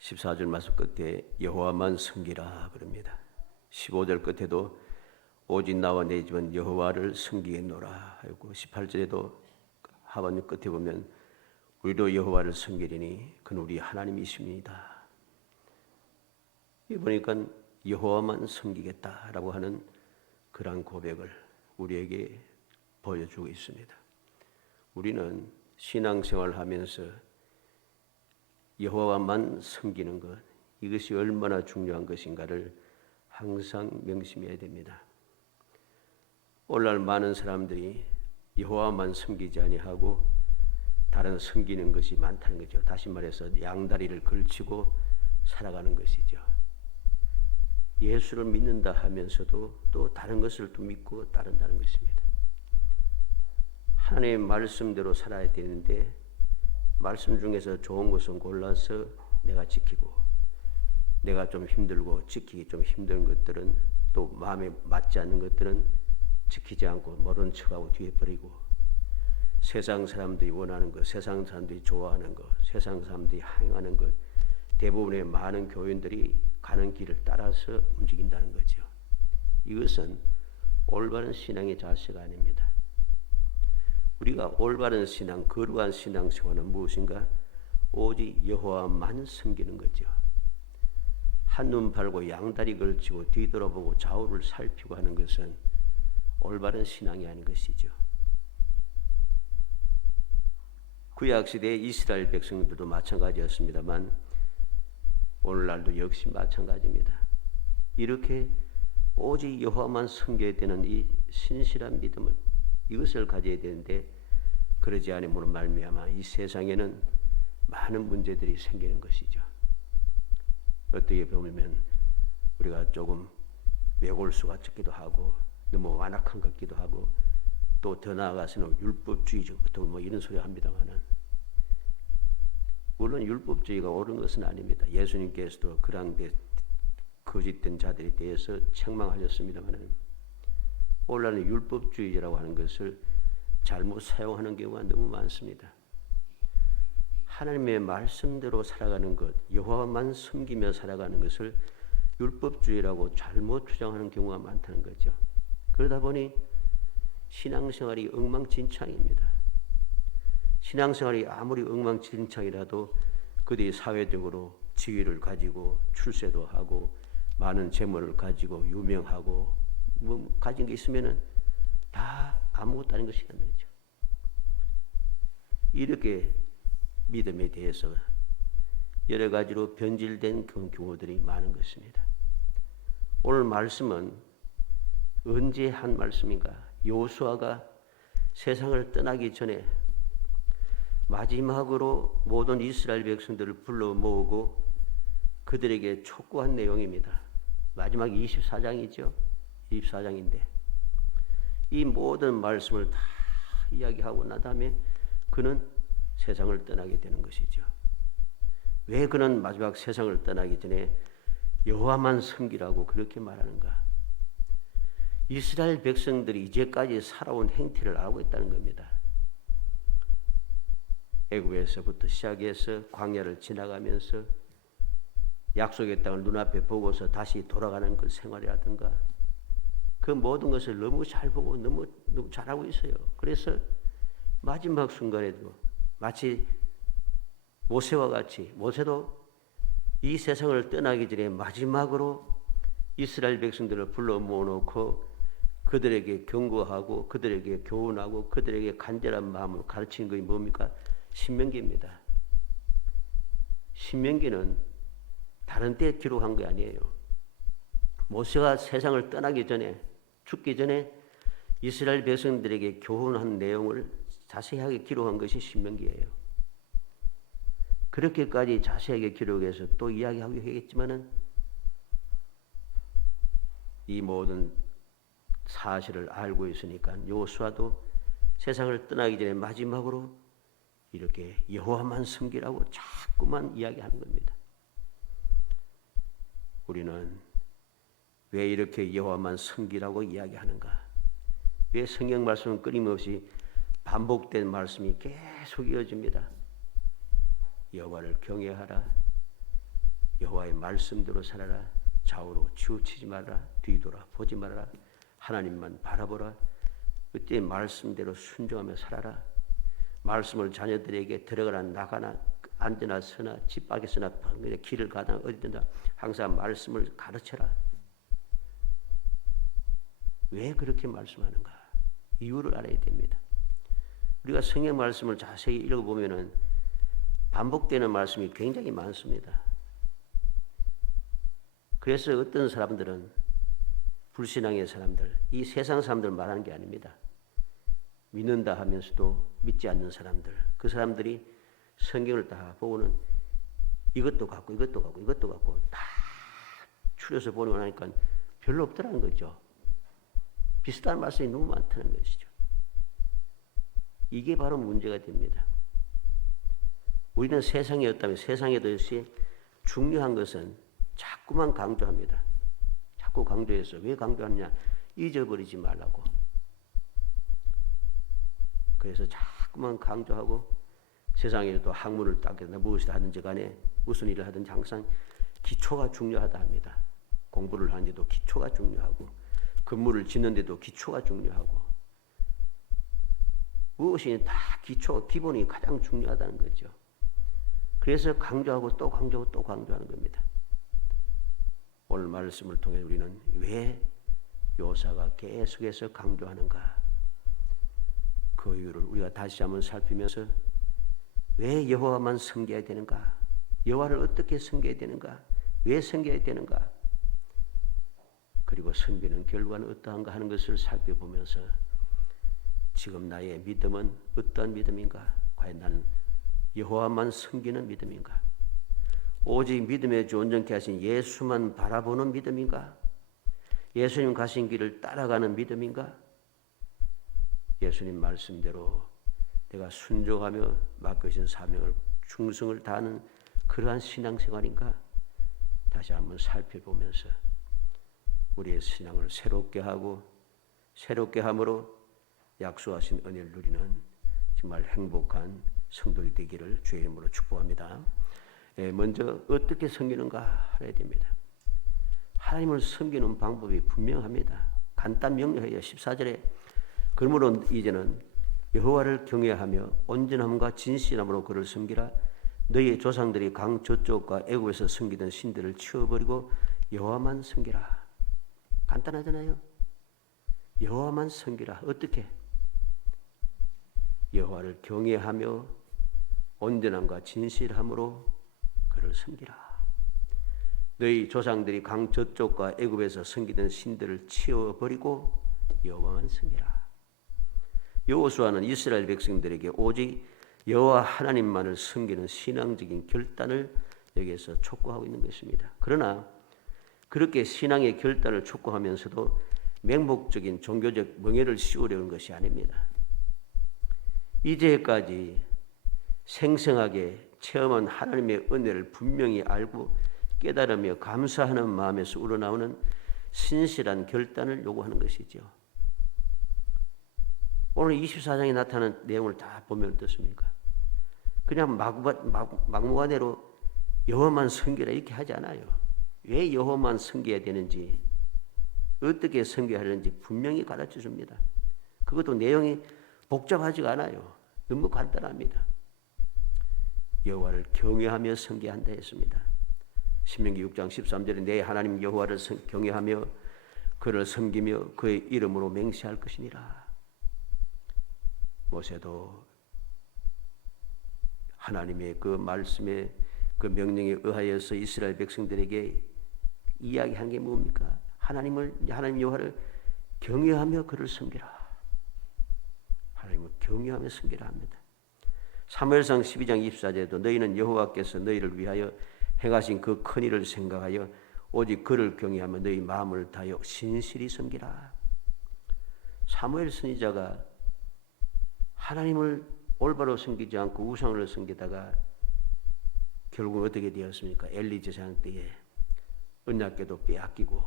14절 말씀 끝에 여호와만 섬기라 그럽니다. 15절 끝에도 오직 나와 내 집은 여호와를 섬기겠노라 하고 18절에도 하반절 끝에 보면 우리도 여호와를 섬기리니 그는 우리 하나님이십니다. 이 보니까 여호와만 섬기겠다라고 하는 그러한 고백을 우리에게 보여주고 있습니다. 우리는 신앙생활을 하면서 여호와만 섬기는 것, 이것이 얼마나 중요한 것인가를 항상 명심해야 됩니다. 오늘날 많은 사람들이 여호와만 섬기지 아니하고 다른 섬기는 것이 많다는 거죠. 다시 말해서 양다리를 걸치고 살아가는 것이죠. 예수를 믿는다 하면서도 또 다른 것을 또 믿고 따른다는 것입니다. 하나님의 말씀대로 살아야 되는데 말씀 중에서 좋은 것은 골라서 내가 지키고 내가 좀 힘들고 지키기 좀 힘든 것들은 또 마음에 맞지 않는 것들은 지키지 않고 모른 척하고 뒤에 버리고 세상 사람들이 원하는 것, 세상 사람들이 좋아하는 것, 세상 사람들이 행하는 것 대부분의 많은 교인들이 가는 길을 따라서 움직인다는 거죠. 이것은 올바른 신앙의 자세가 아닙니다. 우리가 올바른 신앙, 거룩한 신앙생활은 무엇인가? 오직 여호와만 섬기는 거죠. 한눈 팔고 양다리 걸치고 뒤돌아보고 좌우를 살피고 하는 것은 올바른 신앙이 아닌 것이죠. 구약시대 이스라엘 백성들도 마찬가지였습니다만 오늘날도 역시 마찬가지입니다. 이렇게 오직 여호와만 섬겨야 되는 이 신실한 믿음을 이것을 가져야 되는데 그러지 않음으로 말미암아 이 세상에는 많은 문제들이 생기는 것이죠. 어떻게 보면 우리가 조금 외골수가 적기도 하고 너무 완악한 것 같기도 하고 또 더 나아가서는 율법주의적부터 뭐 이런 소리 합니다만은 물론 율법주의가 옳은 것은 아닙니다. 예수님께서도 그러한 거짓된 자들에 대해서 책망하셨습니다만은 오늘날은 율법주의라고 하는 것을 잘못 사용하는 경우가 너무 많습니다. 하나님의 말씀대로 살아가는 것, 여호와만 섬기며 살아가는 것을 율법주의라고 잘못 주장하는 경우가 많다는 거죠. 그러다 보니 신앙생활이 엉망진창입니다. 신앙생활이 아무리 엉망진창이라도 그들이 사회적으로 지위를 가지고 출세도 하고 많은 재물을 가지고 유명하고 뭐 가진 게 있으면은 다 아무것도 아닌 것이 아닌 거죠. 이렇게 믿음에 대해서 여러 가지로 변질된 그런 경우들이 많은 것입니다. 오늘 말씀은 언제 한 말씀인가? 여호수아가 세상을 떠나기 전에 마지막으로 모든 이스라엘 백성들을 불러 모으고 그들에게 촉구한 내용입니다. 마지막 24장이죠. 24장인데 이 모든 말씀을 다 이야기하고 난 다음에 그는 세상을 떠나게 되는 것이죠. 왜 그는 마지막 세상을 떠나기 전에 여호와만 섬기라고 그렇게 말하는가? 이스라엘 백성들이 이제까지 살아온 행태를 알고 있다는 겁니다. 애굽에서부터 시작해서 광야를 지나가면서 약속의 땅을 눈앞에 보고서 다시 돌아가는 그 생활이라든가 그 모든 것을 너무 잘 보고 너무 잘하고 있어요. 그래서 마지막 순간에도 마치 모세와 같이 모세도 이 세상을 떠나기 전에 마지막으로 이스라엘 백성들을 불러 모아놓고 그들에게 경고하고 그들에게 교훈하고 그들에게 간절한 마음으로 가르치는 것이 뭡니까? 신명기입니다. 신명기는 다른 때 기록한 게 아니에요. 모세가 세상을 떠나기 전에 죽기 전에 이스라엘 백성들에게 교훈한 내용을 자세하게 기록한 것이 신명기예요. 그렇게까지 자세하게 기록해서 또 이야기하고 하겠지만은 이 모든 사실을 알고 있으니까 여호수아도 세상을 떠나기 전에 마지막으로 이렇게 여호와만 섬기라고 자꾸만 이야기하는 겁니다. 우리는 왜 이렇게 여호와만 섬기라고 이야기하는가? 왜 성경 말씀은 끊임없이 반복된 말씀이 계속 이어집니다. 여호와를 경외하라. 여호와의 말씀대로 살아라. 좌우로 치우치지 말아라. 뒤돌아 보지 말아라. 하나님만 바라보라. 그때 말씀대로 순종하며 살아라. 말씀을 자녀들에게 들어가나 나가나 앉으나 서나 집 밖에서나 길을 가다 어디든지 항상 말씀을 가르쳐라. 왜 그렇게 말씀하는가? 이유를 알아야 됩니다. 우리가 성경 말씀을 자세히 읽어보면은 반복되는 말씀이 굉장히 많습니다. 그래서 어떤 사람들은 불신앙의 사람들, 이 세상 사람들 말하는 게 아닙니다. 믿는다 하면서도 믿지 않는 사람들, 그 사람들이 성경을 다 보고는 이것도 갖고 이것도 갖고 이것도 갖고 다 추려서 보고 나니까 별로 없더라는 거죠. 비슷한 말씀이 너무 많다는 것이죠. 이게 바로 문제가 됩니다. 우리는 세상이었다면 세상에도 역시 중요한 것은 자꾸만 강조합니다. 자꾸 강조해서 왜 강조하느냐? 잊어버리지 말라고. 그래서 자꾸만 강조하고 세상에도 학문을 따겠나 무엇을 하든지 간에 무슨 일을 하든지 항상 기초가 중요하다 합니다. 공부를 하는데도 기초가 중요하고 건물을 짓는데도 기초가 중요하고 무엇이 다 기초, 기본이 가장 중요하다는 거죠. 그래서 강조하고 또 강조하고 또 강조하는 겁니다. 오늘 말씀을 통해 우리는 왜 요사가 계속해서 강조하는가? 그 이유를 우리가 다시 한번 살피면서 왜 여호와만 섬겨야 되는가? 여호와를 어떻게 섬겨야 되는가? 왜 섬겨야 되는가? 그리고 섬기는 결과는 어떠한가 하는 것을 살펴보면서 지금 나의 믿음은 어떠한 믿음인가? 과연 나는 여호와만 섬기는 믿음인가? 오직 믿음에 주 온전케 하신 예수만 바라보는 믿음인가? 예수님 가신 길을 따라가는 믿음인가? 예수님 말씀대로 내가 순종하며 맡겨진 사명을 충성을 다하는 그러한 신앙생활인가? 다시 한번 살펴보면서 우리의 신앙을 새롭게 하고 새롭게 함으로 약속하신 은혜를 누리는 정말 행복한 성도들 되기를 주의 이름으로 축복합니다. 먼저 어떻게 섬기는가 해야 됩니다. 하나님을 섬기는 방법이 분명합니다. 간단 명료해요. 14절에 그러므로 이제는 여호와를 경외하며 온전함과 진실함으로 그를 섬기라. 너희의 조상들이 강 저쪽과 애굽에서 섬기던 신들을 치워버리고 여호와만 섬기라. 간단하잖아요. 여호와만 섬기라. 어떻게? 여호와를 경외하며 온전함과 진실함으로 그를 섬기라. 너희 조상들이 강 저쪽과 애굽에서 섬기던 신들을 치워버리고 여호와만 섬기라. 여호수아는 이스라엘 백성들에게 오직 여호와 하나님만을 섬기는 신앙적인 결단을 여기에서 촉구하고 있는 것입니다. 그러나 그렇게 신앙의 결단을 촉구하면서도 맹목적인 종교적 명예를 씌우려는 것이 아닙니다. 이제까지 생생하게 체험한 하나님의 은혜를 분명히 알고 깨달으며 감사하는 마음에서 우러나오는 신실한 결단을 요구하는 것이죠. 오늘 24장에 나타난 내용을 다 보면 어떻습니까? 그냥 막무가내로 여호와만 섬기라 이렇게 하지 않아요. 왜 여호와만 섬겨야 되는지 어떻게 섬겨야 하는지 분명히 가르쳐 줍니다. 그것도 내용이 복잡하지가 않아요. 너무 간단합니다. 여호와를 경외하며 섬겨야 한다 했습니다. 신명기 6장 13절에 내 하나님 여호와를 경외하며 그를 섬기며 그의 이름으로 맹세할 것이니라. 모세도 하나님의 그 말씀에 그 명령에 의하여서 이스라엘 백성들에게 이야기한 게 뭡니까? 하나님 여호와를 경외하며 그를 섬기라. 하나님을 경외하며 섬기라 합니다. 사무엘상 12장 24절에도 너희는 여호와께서 너희를 위하여 행하신 그 큰 일을 생각하여 오직 그를 경외하며 너희 마음을 다하여 신실히 섬기라. 사무엘 선지자가 하나님을 올바로 섬기지 않고 우상을 섬기다가 결국 어떻게 되었습니까? 엘리 제사장 때에 언약궤도 빼앗기고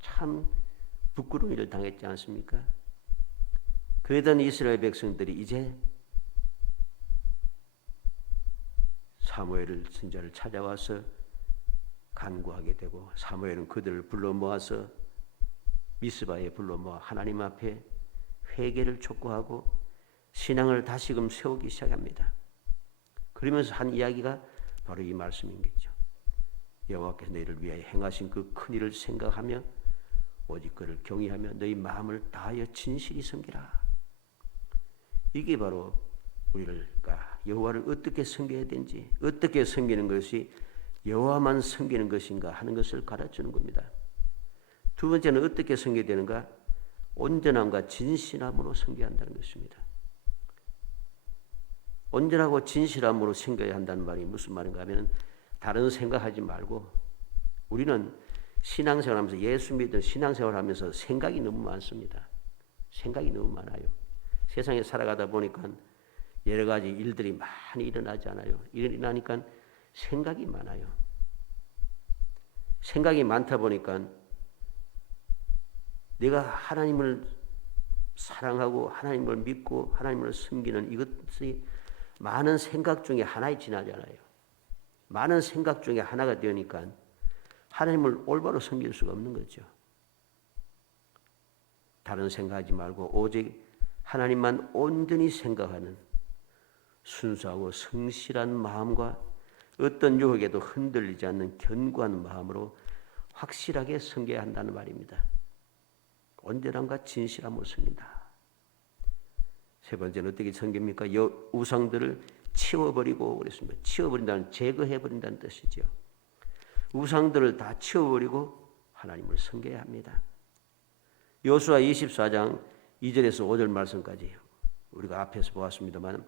참 부끄러운 일을 당했지 않습니까? 그러던 이스라엘 백성들이 이제 사무엘 선지자를 찾아와서 간구하게 되고 사무엘은 그들을 불러 모아서 미스바에 불러 모아 하나님 앞에 회개를 촉구하고 신앙을 다시금 세우기 시작합니다. 그러면서 한 이야기가 바로 이 말씀인 거죠. 여호와께서 너희를 위하여 행하신 그 큰 일을 생각하며 오직 그를 경외하며 너희 마음을 다하여 진실히 섬기라. 이게 바로 우리가 여호와를 어떻게 섬겨야 되는지, 어떻게 섬기는 것이 여호와만 섬기는 것인가 하는 것을 가르치는 겁니다. 두 번째는 어떻게 섬겨야 되는가? 온전함과 진실함으로 섬겨야 한다는 것입니다. 온전하고 진실함으로 섬겨야 한다는 말이 무슨 말인가 하면 다른 생각하지 말고 우리는 신앙생활하면서 예수 믿는 신앙생활하면서 생각이 너무 많습니다. 생각이 너무 많아요. 세상에 살아가다 보니까 여러 가지 일들이 많이 일어나지 않아요. 일어나니까 생각이 많아요. 생각이 많다 보니까 내가 하나님을 사랑하고 하나님을 믿고 하나님을 섬기는 이것이 많은 생각 중에 하나에 지나잖아요. 많은 생각 중에 하나가 되니까 하나님을 올바로 섬길 수가 없는 거죠. 다른 생각하지 말고 오직 하나님만 온전히 생각하는 순수하고 성실한 마음과 어떤 유혹에도 흔들리지 않는 견고한 마음으로 확실하게 섬겨야 한다는 말입니다. 온전함과 진실함으로 섬긴다. 세 번째는 어떻게 섬깁니까? 우상들을 치워버리고 그랬습니다. 치워버린다는 제거해버린다는 뜻이죠. 우상들을 다 치워버리고 하나님을 섬겨야 합니다. 여호수아 24장 2절에서 5절 말씀까지 우리가 앞에서 보았습니다만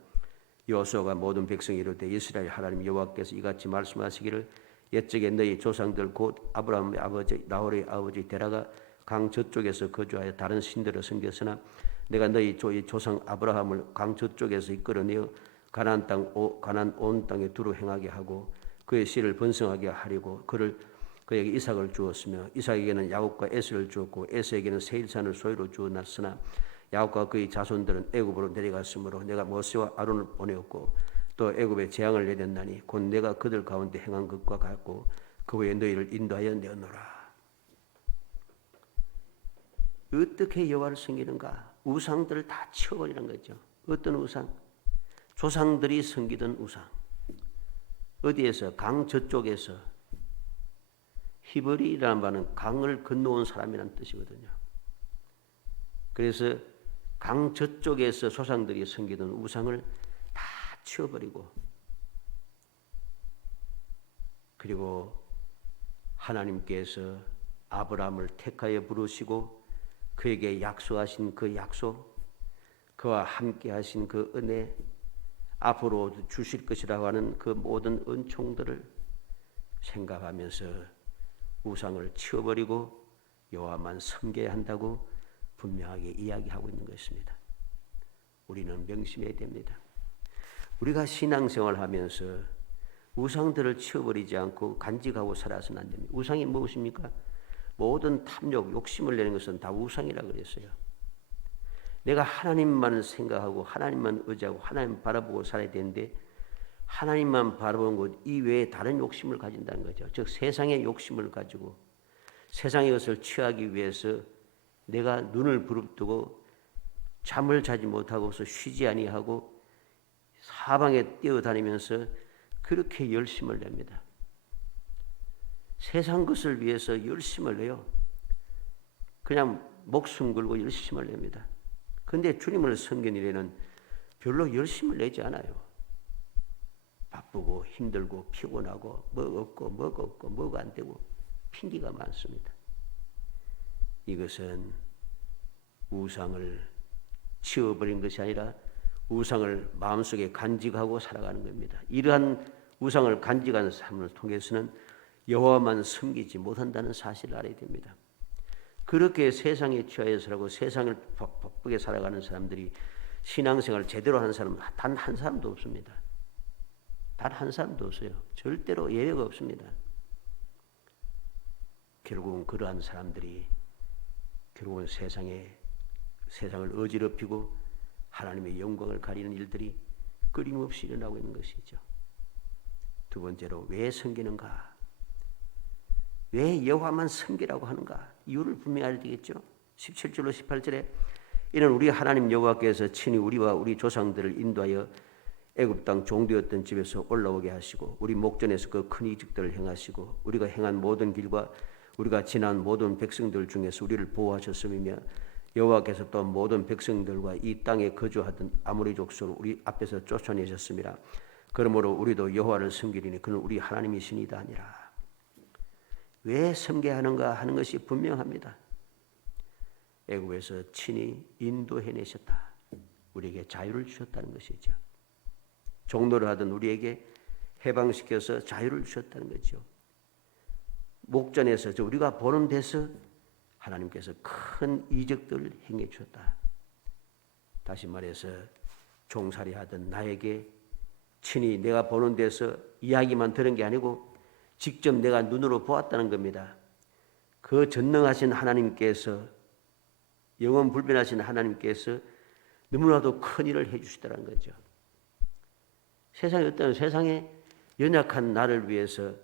여호수아가 모든 백성이 이르되 이스라엘 하나님 여호와께서 이같이 말씀하시기를 옛적에 너희 조상들 곧 아브라함의 아버지 나홀의 아버지 데라가 강 저쪽에서 거주하여 다른 신들을 섬겼으나 내가 너희 조상 아브라함을 강 저쪽에서 이끌어내어 가나안 온 땅에 두루 행하게 하고 그의 씨를 번성하게 하려고 그에게 이삭을 주었으며 이삭에게는 야곱과 에서를 주었고 에서에게는 세일산을 소유로 주었으나 야곱과 그의 자손들은 애굽으로 내려갔으므로 내가 모세와 아론을 보내었고 또 애굽에 재앙을 내렸나니 곧 내가 그들 가운데 행한 것과 같고 그 후에 너희를 인도하여 내어놓으라. 어떻게 여호와를 섬기는가? 우상들을 다 치워버리는 거죠. 어떤 우상? 조상들이 섬기던 우상. 어디에서? 강 저쪽에서. 히브리라는 말은 강을 건너온 사람이라는 뜻이거든요. 그래서 강 저쪽에서 조상들이 섬기던 우상을 다 치워버리고 그리고 하나님께서 아브라함을 택하여 부르시고 그에게 약속하신 그 약속, 그와 함께 하신 그 은혜, 앞으로 주실 것이라고 하는 그 모든 은총들을 생각하면서 우상을 치워버리고 여호와만 섬겨야 한다고 분명하게 이야기하고 있는 것입니다. 우리는 명심해야 됩니다. 우리가 신앙생활을 하면서 우상들을 치워버리지 않고 간직하고 살아서는 안 됩니다. 우상이 무엇입니까? 모든 탐욕, 욕심을 내는 것은 다 우상이라고 그랬어요. 내가 하나님만 생각하고 하나님만 의지하고 하나님 바라보고 살아야 되는데 하나님만 바라보는 것 이외에 다른 욕심을 가진다는 거죠. 즉 세상의 욕심을 가지고 세상의 것을 취하기 위해서 내가 눈을 부릅뜨고 잠을 자지 못하고서 쉬지 아니하고 사방에 뛰어다니면서 그렇게 열심을 냅니다. 세상 것을 위해서 열심을 내요. 그냥 목숨 걸고 열심을 냅니다. 그런데 주님을 섬기는 일에는 별로 열심을 내지 않아요. 바쁘고 힘들고 피곤하고 뭐가 없고 뭐가 안 되고 핑계가 많습니다. 이것은 우상을 치워버린 것이 아니라 우상을 마음속에 간직하고 살아가는 겁니다. 이러한 우상을 간직하는 삶을 통해서는 여호와만 섬기지 못한다는 사실을 알아야 됩니다. 그렇게 세상에 취하여 살고 세상을 바쁘게 살아가는 사람들이 신앙생활을 제대로 하는 사람은 단 한 사람도 없습니다. 단 한 사람도 없어요. 절대로 예외가 없습니다. 결국은 그러한 사람들이 결국은 세상을 어지럽히고 하나님의 영광을 가리는 일들이 끊임없이 일어나고 있는 것이죠. 두 번째로 왜 섬기는가? 왜 여호와만 섬기라고 하는가? 이유를 분명히 알아야 되겠죠. 17절로 18절에 이는 우리 하나님 여호와께서 친히 우리와 우리 조상들을 인도하여 애굽 땅 종되었던 집에서 올라오게 하시고 우리 목전에서 그 큰 이적들을 행하시고 우리가 행한 모든 길과 우리가 지난 모든 백성들 중에서 우리를 보호하셨음이며 여호와께서 또 모든 백성들과 이 땅에 거주하던 아모리 족속을 우리 앞에서 쫓아내셨습니다. 그러므로 우리도 여호와를 섬기리니 그는 우리 하나님이시니이다 하니라. 왜 섬겨야 하는가 하는 것이 분명합니다. 애굽에서 친히 인도해내셨다. 우리에게 자유를 주셨다는 것이죠. 종노를 하던 우리에게 해방시켜서 자유를 주셨다는 거죠. 목전에서 우리가 보는 데서 하나님께서 큰 이적들을 행해 주셨다. 다시 말해서 종살이 하던 나에게 친히 내가 보는 데서 이야기만 들은 게 아니고 직접 내가 눈으로 보았다는 겁니다. 그 전능하신 하나님께서 영원 불변하신 하나님께서 너무나도 큰 일을 해 주시더라는 거죠. 세상에 어떤 세상에 연약한 나를 위해서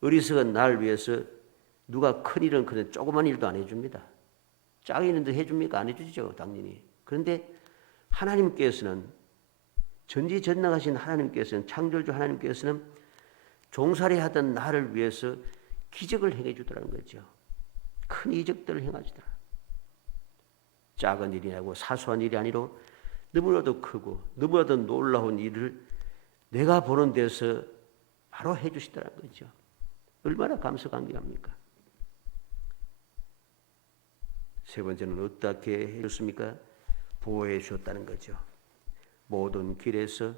어리석은 나를 위해서 누가 큰 일은 그런 조그만 일도 안 해줍니다. 작은 일도 해줍니까? 안 해주죠, 당연히. 그런데 하나님께서는 전지전능하신 하나님께서는 창조주 하나님께서는 종살이 하던 나를 위해서 기적을 행해 주더라는 거죠. 큰 이적들을 행하시더라. 작은 일이 아니고 사소한 일이 아니로 너무나도 크고 너무나도 놀라운 일을 내가 보는 데서 바로 해 주시더라는 거죠. 얼마나 감사감기합니까? 세 번째는 어떻게 해줬습니까? 보호해 주셨다는 거죠. 모든 길에서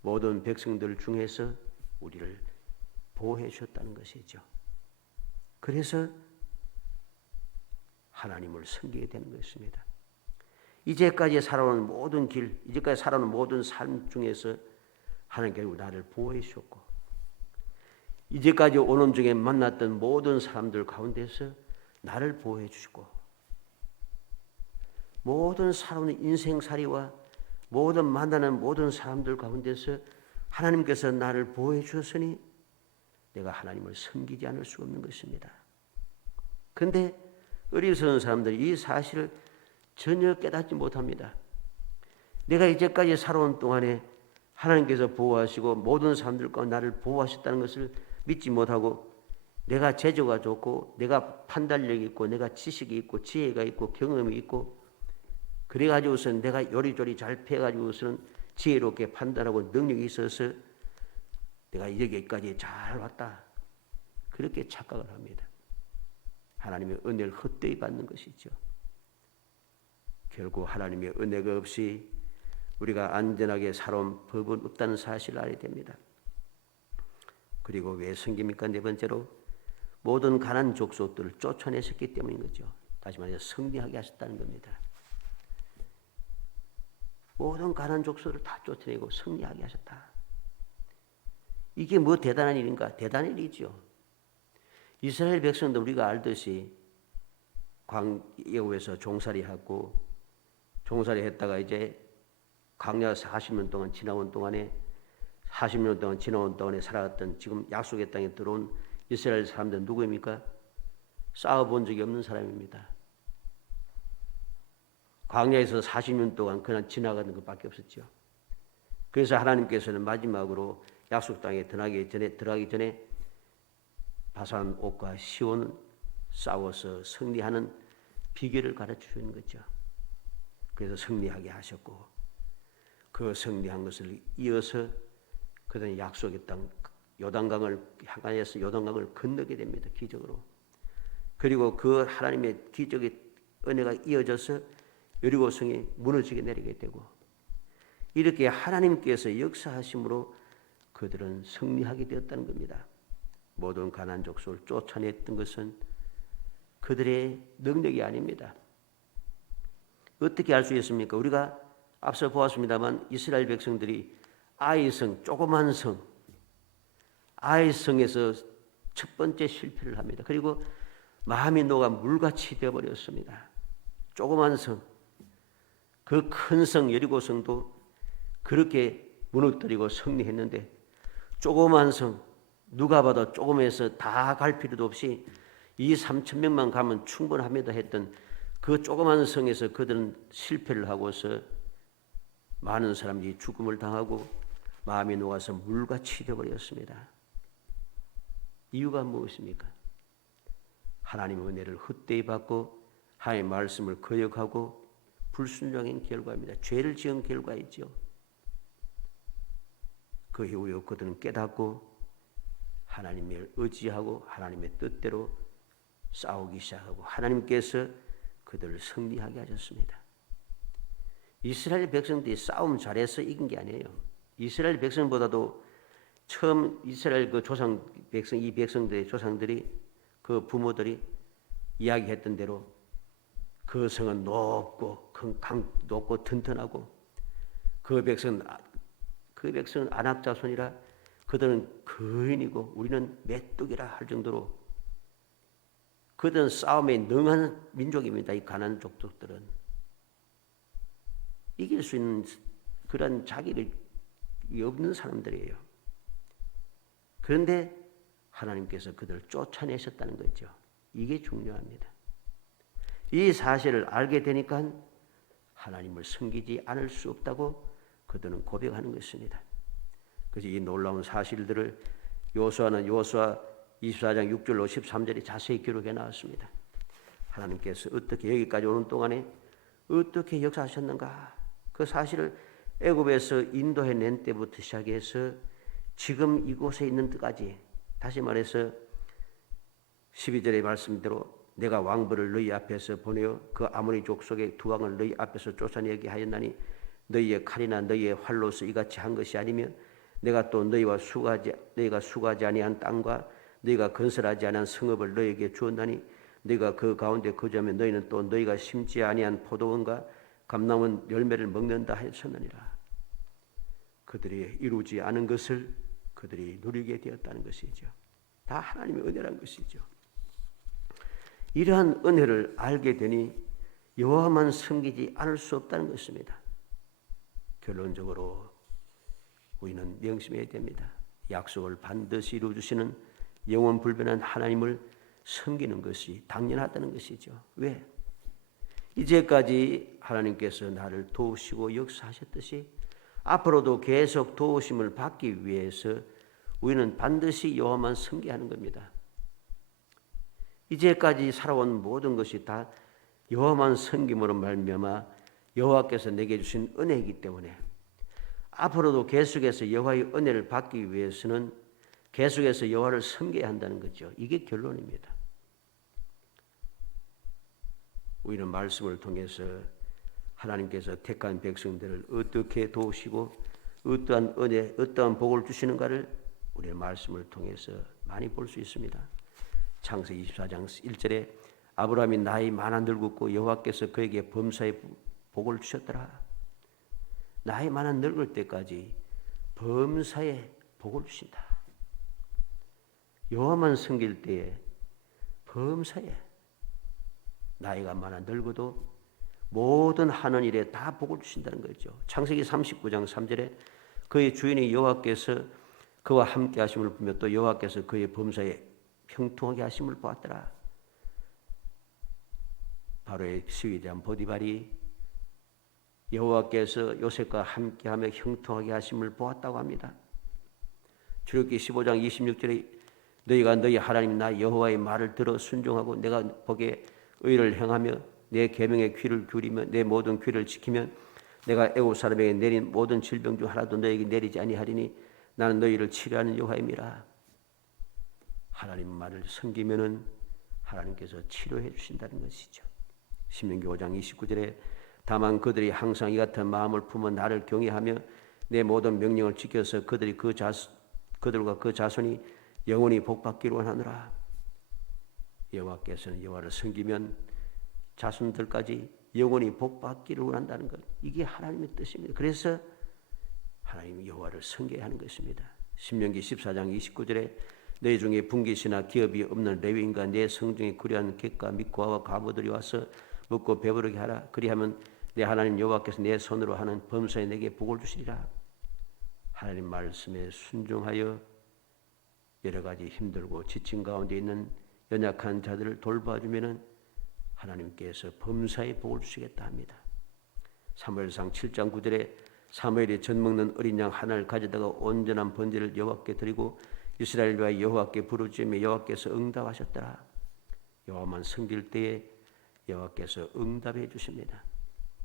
모든 백성들 중에서 우리를 보호해 주셨다는 것이죠. 그래서 하나님을 섬기게 되는 것입니다. 이제까지 살아온 모든 길, 이제까지 살아온 모든 삶 중에서 하나님께서 나를 보호해 주셨고 이제까지 오는 중에 만났던 모든 사람들 가운데서 나를 보호해 주시고 모든 살아오는 인생살이와 모든 만나는 모든 사람들 가운데서 하나님께서 나를 보호해 주셨으니 내가 하나님을 섬기지 않을 수 없는 것입니다. 그런데 어리석은 사람들이 이 사실을 전혀 깨닫지 못합니다. 내가 이제까지 살아온 동안에 하나님께서 보호하시고 모든 사람들과 나를 보호하셨다는 것을 믿지 못하고 내가 재주가 좋고 내가 판단력이 있고 내가 지식이 있고 지혜가 있고 경험이 있고 그래가지고서는 내가 요리조리 잘 패가지고서는 지혜롭게 판단하고 능력이 있어서 내가 여기까지 잘 왔다. 그렇게 착각을 합니다. 하나님의 은혜를 헛되이 받는 것이죠. 결국 하나님의 은혜가 없이 우리가 안전하게 살아온 법은 없다는 사실을 알아야 됩니다. 그리고 왜 섬깁니까? 네 번째로 모든 가난 족속들을 쫓아내셨기 때문인 거죠. 다시 말해서 승리하게 하셨다는 겁니다. 모든 가난 족속을 다 쫓아내고 승리하게 하셨다. 이게 뭐 대단한 일인가? 대단한 일이죠. 이스라엘 백성도 우리가 알듯이 광야에서 종살이하고 종살이했다가 이제 광야 40년 동안 지나온 동안에 40년 동안 지나온 동안에 살아갔던 지금 약속의 땅에 들어온 이스라엘 사람들은 누구입니까? 싸워본 적이 없는 사람입니다. 광야에서 40년 동안 그냥 지나가는 것밖에 없었죠. 그래서 하나님께서는 마지막으로 약속 땅에 들어가기 전에 바산 옥과 시온은 싸워서 승리하는 비결을 가르쳐 주는 거죠. 그래서 승리하게 하셨고 그 승리한 것을 이어서 그다음에 약속의 땅 요단강을 향하여서 요단강을 건너게 됩니다. 기적으로. 그리고 그 하나님의 기적의 은혜가 이어져서 여리고성이 무너지게 내리게 되고 이렇게 하나님께서 역사하심으로 그들은 승리하게 되었다는 겁니다. 모든 가나안 족속을 쫓아냈던 것은 그들의 능력이 아닙니다. 어떻게 알 수 있습니까? 우리가 앞서 보았습니다만 이스라엘 백성들이 아이성, 조그만 성, 아이성에서 첫 번째 실패를 합니다. 그리고 마음이 녹아 물같이 되어버렸습니다. 조그만 성, 그 큰 성 여리고성도 그렇게 무너뜨리고 승리했는데 조그만 성, 누가 봐도 조금해서 다 갈 필요도 없이 2,3,000명만 가면 충분합니다 했던 그 조그만 성에서 그들은 실패를 하고서 많은 사람들이 죽음을 당하고 마음이 녹아서 물같이 되어버렸습니다. 이유가 무엇입니까? 하나님의 은혜를 헛되이 받고 하나님의 말씀을 거역하고 불순종한 결과입니다. 죄를 지은 결과이죠. 그 이후에 그들은 깨닫고 하나님을 의지하고 하나님의 뜻대로 싸우기 시작하고 하나님께서 그들을 승리하게 하셨습니다. 이스라엘 백성들이 싸움 잘해서 이긴 게 아니에요. 이스라엘 백성보다도 처음 이스라엘 그 조상 백성, 이 백성들의 조상들이 그 부모들이 이야기했던 대로 그 성은 높고 높고 튼튼하고 그 백성은 안악 자손이라 그들은 거인이고 우리는 메뚜기라 할 정도로 그들은 싸움에 능한 민족입니다. 이 가나안 족속들은 이길 수 있는 그런 자격이 없는 사람들이에요. 그런데 하나님께서 그들을 쫓아내셨다는 거죠. 이게 중요합니다. 이 사실을 알게 되니까 하나님을 섬기지 않을 수 없다고 그들은 고백하는 것입니다. 그래서 이 놀라운 사실들을 요수아는 요수아 24장 6절로 13절에 자세히 기록해 나왔습니다. 하나님께서 어떻게 여기까지 오는 동안에 어떻게 역사하셨는가 그 사실을 애굽에서 인도해낸 때부터 시작해서 지금 이곳에 있는 데까지 다시 말해서 12절의 말씀대로 내가 왕벌을 너희 앞에서 보내어 그 아모리 족속의 두 왕을 너희 앞에서 쫓아내게 하였나니 너희의 칼이나 너희의 활로서 이같이 한 것이 아니면 내가 또 너희가 수고하지 아니한 땅과 너희가 건설하지 아니한 성읍을 너희에게 주었나니 너희가 그 가운데 거주하면 너희는 또 너희가 심지 아니한 포도원과 감람원 열매를 먹는다 하였느니라. 그들이 이루지 않은 것을 그들이 누리게 되었다는 것이죠. 다 하나님의 은혜란 것이죠. 이러한 은혜를 알게 되니 여호와만 섬기지 않을 수 없다는 것입니다. 결론적으로 우리는 명심해야 됩니다. 약속을 반드시 이루어주시는 영원 불변한 하나님을 섬기는 것이 당연하다는 것이죠. 왜? 이제까지 하나님께서 나를 도우시고 역사하셨듯이 앞으로도 계속 도우심을 받기 위해서 우리는 반드시 여호와만 섬겨야 하는 겁니다. 이제까지 살아온 모든 것이 다 여호와만 섬김으로 말미암아 여호와께서 내게 주신 은혜이기 때문에 앞으로도 계속해서 여호와의 은혜를 받기 위해서는 계속해서 여호와를 섬겨야 한다는 거죠. 이게 결론입니다. 우리는 말씀을 통해서 하나님께서 택한 백성들을 어떻게 도우시고 어떠한 은혜, 어떠한 복을 주시는가를 우리의 말씀을 통해서 많이 볼 수 있습니다. 창세기 24장 1절에 아브라함이 나이 많아 늙었고 여호와께서 그에게 범사의 복을 주셨더라. 나이 많아 늙을 때까지 범사의 복을 주신다. 여호와만 섬길 때에 범사에 나이가 많아 늙어도 모든 하는 일에 다 복을 주신다는 거죠. 창세기 39장 3절에 그의 주인이 여호와께서 그와 함께 하심을 보며 또 여호와께서 그의 범사에 형통하게 하심을 보았더라. 바로의 시위대한 보디발이 여호와께서 요셉과 함께하며 형통하게 하심을 보았다고 합니다. 출애굽기 15장 26절에 너희가 너희 하나님 나 여호와의 말을 들어 순종하고 내가 보기에 의를 행하며 내 계명에 귀를 기울이며 내 모든 귀를 지키면 내가 애굽 사람에게 내린 모든 질병 중 하나도 너희에게 내리지 아니하리니 나는 너희를 치료하는 여호와임이라. 하나님 말을 섬기면은 하나님께서 치료해 주신다는 것이죠. 신명기 5장 29절에 다만 그들이 항상 이 같은 마음을 품어 나를 경외하며 내 모든 명령을 지켜서 그들과 그 자손이 영원히 복받기로 하느라. 여호와께서는 여호와를 섬기면 자손들까지 영원히 복받기를 원한다는 것. 이게 하나님의 뜻입니다. 그래서 하나님 여호와를 섬겨야 하는 것입니다. 신명기 14장 29절에 너희 중에 분깃이나 기업이 없는 레위인과 내 성중에 구려한 객과 미과와 과부들이 와서 먹고 배부르게 하라. 그리하면 내 하나님 여호와께서 내 손으로 하는 범사에 내게 복을 주시리라. 하나님 말씀에 순종하여 여러 가지 힘들고 지친 가운데 있는 연약한 자들을 돌봐주면은 하나님께서 범사에 복을 주시겠다 합니다. 사무엘상 7장 9절에 사무엘이 젖 먹는 어린 양 하나를 가져다가 온전한 번제를 여호와께 드리고 이스라엘 위하여 여호와께 부르짖으며 여호와께서 응답하셨더라. 여호와만 섬길 때에 여호와께서 응답해 주십니다.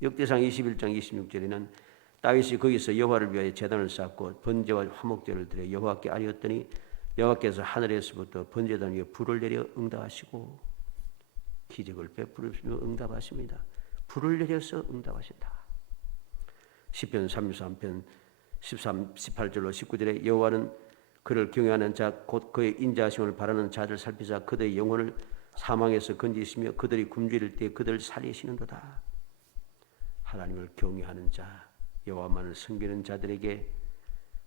역대상 21장 26절에는 다윗이 거기서 여호와를 위하여 제단을 쌓고 번제와 화목제를 드려 여호와께 아뢰었더니 여호와께서 하늘에서부터 번제단 위에 불을 내려 응답하시고 기적을 베풀으시며 응답하십니다. 불을 내려서 응답하신다. 시편 33편 18절로 19절에 여호와는 그를 경외하는 자 곧 그의 인자하심을 바라는 자를 살피사 그들의 영혼을 사망에서 건지시며 그들이 굶주릴 때 그들을 살리시는도다. 하나님을 경외하는 자, 여호와만을 섬기는 자들에게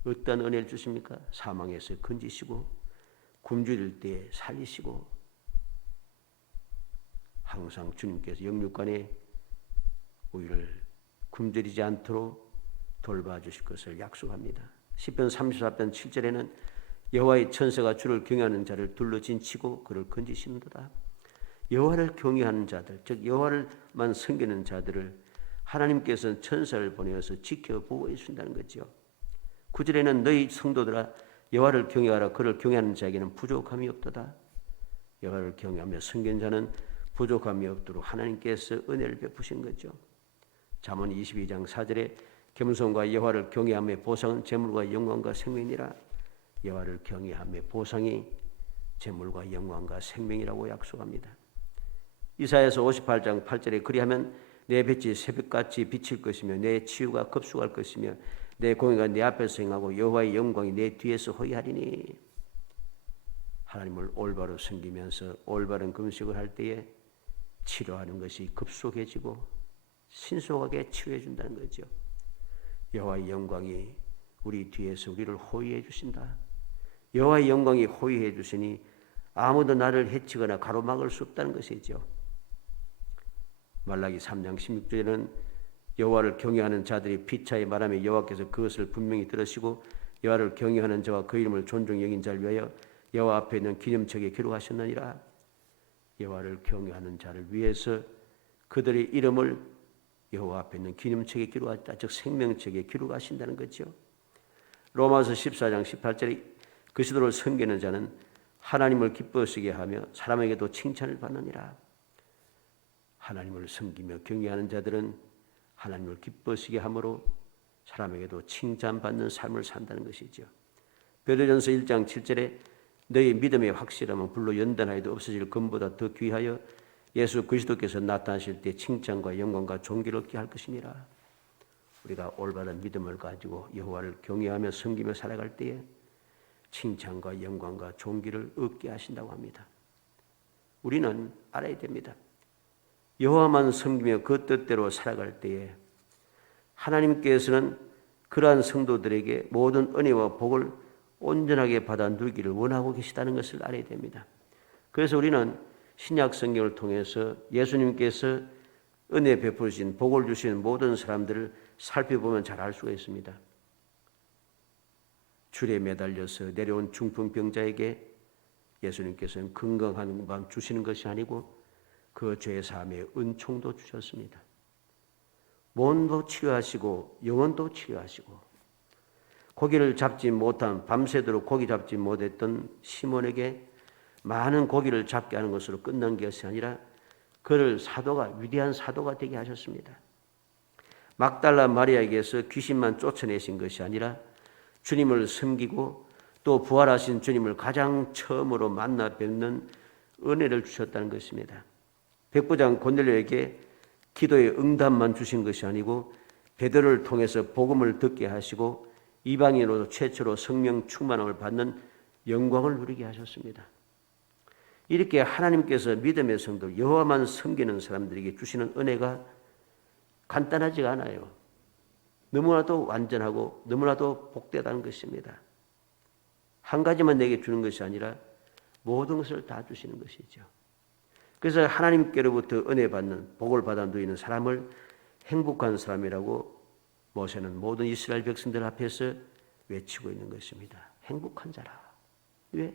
어떤 은혜를 주십니까? 사망에서 건지시고 굶주릴 때 살리시고 항상 주님께서 영육간에 우리를 굶주리지 않도록 돌봐주실 것을 약속합니다. 시편 34편 7절에는 여호와의 천사가 주를 경외하는 자를 둘러진치고 그를 건지시는도다. 여호와를 경외하는 자들, 즉 여호와를만 섬기는 자들을 하나님께서는 천사를 보내어서 지켜보호해 준다는 거죠. 9절에는 너희 성도들아 여호와를 경외하라. 그를 경외하는 자에게는 부족함이 없도다. 여호와를 경외하며 섬기는 자는 부족함이 없도록 하나님께서 은혜를 베푸신 거죠. 잠언 22장 4절에 겸손과 여호와를 경외함의 보상은 재물과 영광과 생명이라. 여호와를 경외함의 보상이 재물과 영광과 생명이라고 약속합니다. 이사야서 58장 8절에 그리하면 내 빛이 새벽같이 비칠 것이며 내 치유가 급속할 것이며 내 공의가 내 앞에서 행하고 여호와의 영광이 내 뒤에서 호위하리니. 하나님을 올바로 섬기면서 올바른 금식을 할 때에 치료하는 것이 급속해지고 신속하게 치료해 준다는 거죠. 여호와의 영광이 우리 뒤에서 우리를 호위해 주신다. 여호와의 영광이 호위해 주시니 아무도 나를 해치거나 가로막을 수 없다는 것이죠. 말라기 3장 16절에는 여호와를 경외하는 자들이 피차에 말하며 여호와께서 그것을 분명히 들으시고 여호와를 경외하는 자와 그 이름을 존중히 여긴 자를 위하여 여호와 앞에 있는 기념책에 기록하셨느니라. 여호와를 경외하는 자를 위해서 그들의 이름을 여호와 앞에 있는 기념책에 기록하셨다. 즉 생명책에 기록하신다는 거죠. 로마서 14장 18절에 그리스도를 섬기는 자는 하나님을 기뻐하시게 하며 사람에게도 칭찬을 받느니라. 하나님을 섬기며 경외하는 자들은 하나님을 기뻐하시게 함으로 사람에게도 칭찬받는 삶을 산다는 것이죠. 베드로전서 1장 7절에 너희 믿음의 확실함은 불로 연단하여도 없어질 금보다 더 귀하여 예수 그리스도께서 나타나실 때 칭찬과 영광과 존귀를 얻게 할 것이니라. 우리가 올바른 믿음을 가지고 여호와를 경외하며 섬기며 살아갈 때에 칭찬과 영광과 존귀를 얻게 하신다고 합니다. 우리는 알아야 됩니다. 여호와만 섬기며 그 뜻대로 살아갈 때에 하나님께서는 그러한 성도들에게 모든 은혜와 복을 온전하게 받아 누리기를 원하고 계시다는 것을 알아야 됩니다. 그래서 우리는 신약 성경을 통해서 예수님께서 은혜 베푸신 복을 주신 모든 사람들을 살펴보면 잘 알 수가 있습니다. 줄에 매달려서 내려온 중풍병자에게 예수님께서는 건강한 방 주시는 것이 아니고 그 죄 사함의 은총도 주셨습니다. 몸도 치료하시고 영혼도 치료하시고 고기를 잡지 못한 밤새도록 고기 잡지 못했던 시몬에게 많은 고기를 잡게 하는 것으로 끝난 것이 아니라 그를 위대한 사도가 되게 하셨습니다. 막달라 마리아에게서 귀신만 쫓아내신 것이 아니라 주님을 섬기고 또 부활하신 주님을 가장 처음으로 만나 뵙는 은혜를 주셨다는 것입니다. 백부장 고넬료에게 기도의 응답만 주신 것이 아니고 베드로를 통해서 복음을 듣게 하시고 이방인으로 최초로 성령 충만함을 받는 영광을 누리게 하셨습니다. 이렇게 하나님께서 믿음의 성도 여호와만 섬기는 사람들에게 주시는 은혜가 간단하지가 않아요. 너무나도 완전하고 너무나도 복되다는 것입니다. 한 가지만 내게 주는 것이 아니라 모든 것을 다 주시는 것이죠. 그래서 하나님께로부터 은혜 받는 복을 받아 누리는 사람을 행복한 사람이라고 모세는 모든 이스라엘 백성들 앞에서 외치고 있는 것입니다. 행복한 자라. 왜?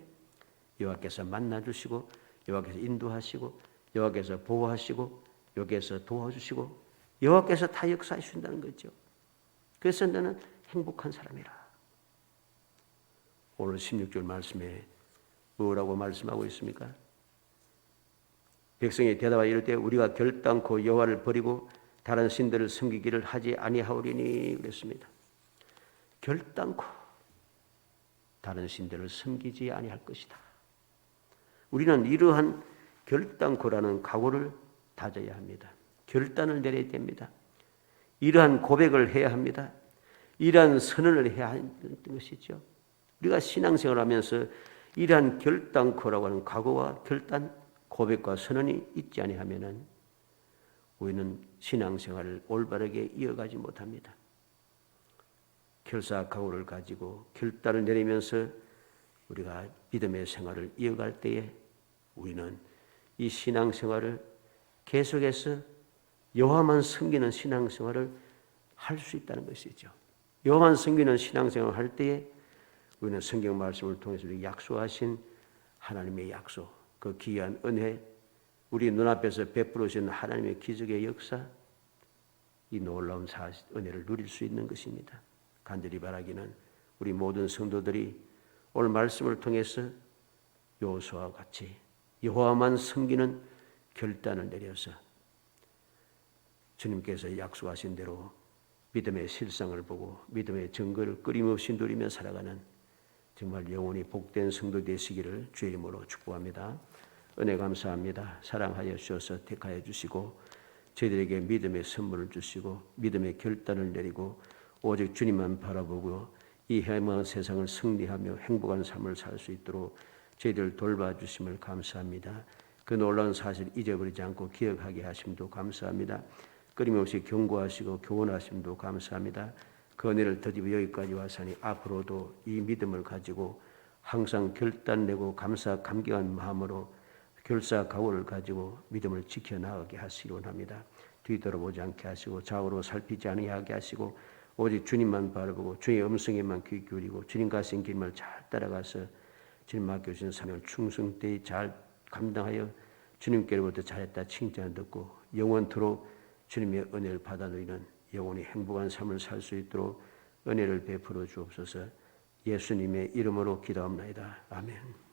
여호와께서 만나주시고 여호와께서 인도하시고 여호와께서 보호하시고 여호와께서 도와주시고 여호와께서 다 역사하신다는 거죠. 그래서 너는 행복한 사람이라. 오늘 16절 말씀에 뭐라고 말씀하고 있습니까? 백성이 대답하여 이를 때 우리가 결단코 여호와를 버리고 다른 신들을 섬기기를 하지 아니하오리니 그랬습니다. 결단코 다른 신들을 섬기지 아니할 것이다. 우리는 이러한 결단코라는 각오를 다져야 합니다. 결단을 내려야 됩니다. 이러한 고백을 해야 합니다. 이러한 선언을 해야 하는 것이죠. 우리가 신앙생활을 하면서 이러한 결단코라고 하는 각오와 결단, 고백과 선언이 있지 아니하면은 우리는 신앙생활을 올바르게 이어가지 못합니다. 결사각오를 가지고 결단을 내리면서 우리가 믿음의 생활을 이어갈 때에 우리는 이 신앙생활을 계속해서 여호와만 섬기는 신앙생활을 할 수 있다는 것이죠. 여호와만 섬기는 신앙생활을 할 때에 우리는 성경 말씀을 통해서 약속하신 하나님의 약속, 그 귀한 은혜, 우리 눈앞에서 베풀어 주신 하나님의 기적의 역사, 이 놀라운 은혜를 누릴 수 있는 것입니다. 간절히 바라기는 우리 모든 성도들이 오늘 말씀을 통해서 여호수아와 같이 여호와만 섬기는 결단을 내려서 주님께서 약속하신 대로 믿음의 실상을 보고 믿음의 증거를 끊임없이 누리며 살아가는 정말 영원히 복된 성도 되시기를 주의 이름으로 축복합니다. 은혜 감사합니다. 사랑하여 주셔서 택하여 주시고 저희들에게 믿음의 선물을 주시고 믿음의 결단을 내리고 오직 주님만 바라보고 이 헤매한 세상을 승리하며 행복한 삶을 살 수 있도록 저희들 돌봐주심을 감사합니다. 그 놀라운 사실 잊어버리지 않고 기억하게 하심도 감사합니다. 끊임없이 경고하시고 교훈하심도 감사합니다. 그 은혜를 더디어 여기까지 와서니 앞으로도 이 믿음을 가지고 항상 결단내고 감격한 마음으로 결사각오를 가지고 믿음을 지켜나가게 하시기 원합니다. 뒤돌아보지 않게 하시고 좌우로 살피지 아니하게 하시고 오직 주님만 바라보고 주의 음성에만 귀 기울이고 주님 가신 길을 잘 따라가서 주님 맡겨주신 사명을 충성되이 잘 감당하여 주님께로부터 잘했다 칭찬을 듣고 영원토록 주님의 은혜를 받아 누리는 영원히 행복한 삶을 살 수 있도록 은혜를 베풀어 주옵소서. 예수님의 이름으로 기도합니다. 아멘.